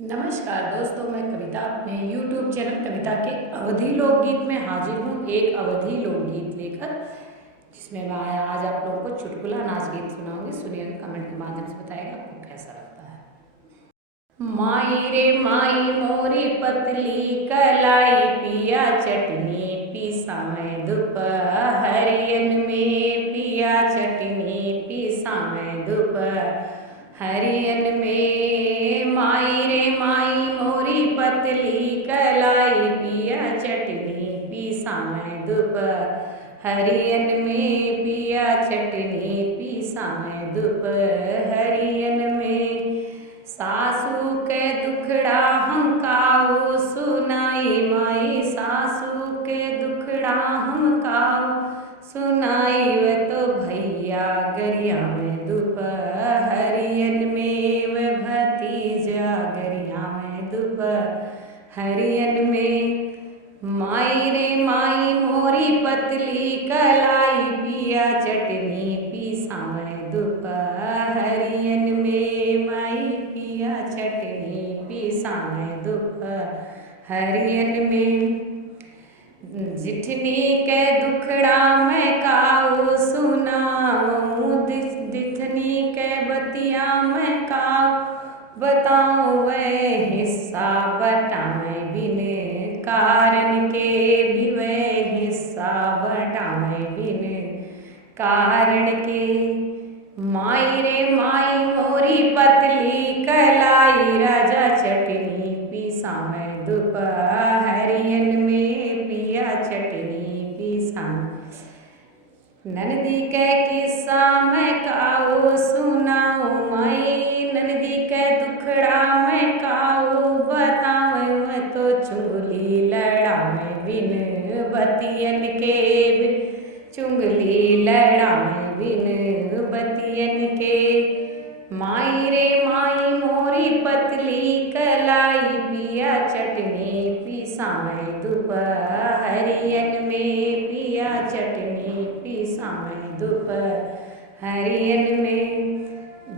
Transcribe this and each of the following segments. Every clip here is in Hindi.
नमस्कार दोस्तों, मैं कविता अपने YouTube चैनल कविता के अवधी लोकगीत में हाजिर हूँ। एक अवधी लोकगीत लेकर, जिसमें मैं आज आप लोगों को चुटकुला नाच गीत सुनाऊंगी। सुनिएगा, कमेंट के माध्यम से बताएगा आपको कैसा लगता है। माई रे माई मोरी पतली कलाई, पिया चटनी पीसा मैं दोपहरियन में, पिया चटनी पीसा मैं दोपहरियन में। माई रे माई मोरी पतली कलाई, पिया चटनी पीसा मैं दोपहरियन में, पिया चटनी पीसा मैं दोपहरियन में। सासू के दुखड़ा हम काऊ सुनाई माई, सासू के दुखड़ा हम काऊ सुनाई, व तो भैया गरिया में दोपहरियन में, व भतीजा गरिया में दोपहरियन में। माई रे माई मोरी पतली कलाई, पिया चटनी पीसा मैं दोपहरियन में, माई पिया चटनी पीसा मैं दोपहरियन में। जिठनी के दुखड़ा मैं काऊ सुनाऊं, जिठनी के बतिया मैं काऊ बताऊं, वह हिस्सा बटा मैं बिन कारण के भी, वह हिस्सा बटा मैं बिन कारण के। माई रे माई मोरी पतली कलाई, राजा चटनी पीसा मैं दोपहरियन में, पिया चटनी पीसा। ननदी के किस्सा मैं काऊ सुनाऊं माई, ननदी के दुखड़ा मैं काऊ बताऊं, मैं तो चुंगली लड़ा मैं बिन बतियन के, चुंगली लड़ा मैं बिन बतियन के। माई रे माई मोरी पतली कलाई, पिया चटनी पीसा मैं दोपहरियन में, पिया चटनी पीसा मैं दोपहरियन में।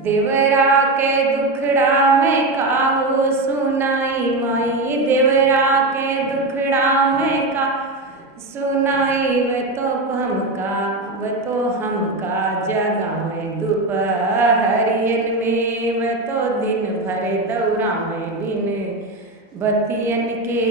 देवरा के दुखड़ा मैं काऊ सुनाई माई, देवरा के दुखड़ा मैं का सुनाई, व तो हमका जगा मैं दोपहरियन में, व तो दिन भर दौरा मैं बिन बतियन के।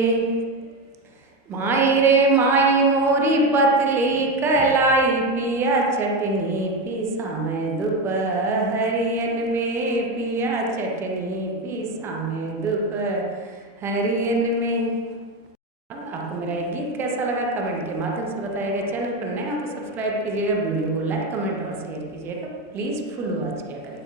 माई रे माई मोरी पतली कलाई, पिया चटनी पीसा मैं दोपहरियन में, पिया चटनी पीसा मैं दोपहरियन में। आपको मेरा ये गीत कैसा लगा कमेंट के माध्यम से बताइएगा। चैनल पर नया तो सब्सक्राइब कीजिएगा, वीडियो को लाइक कमेंट और शेयर कीजिएगा। प्लीज़ फुल वॉच किया करें।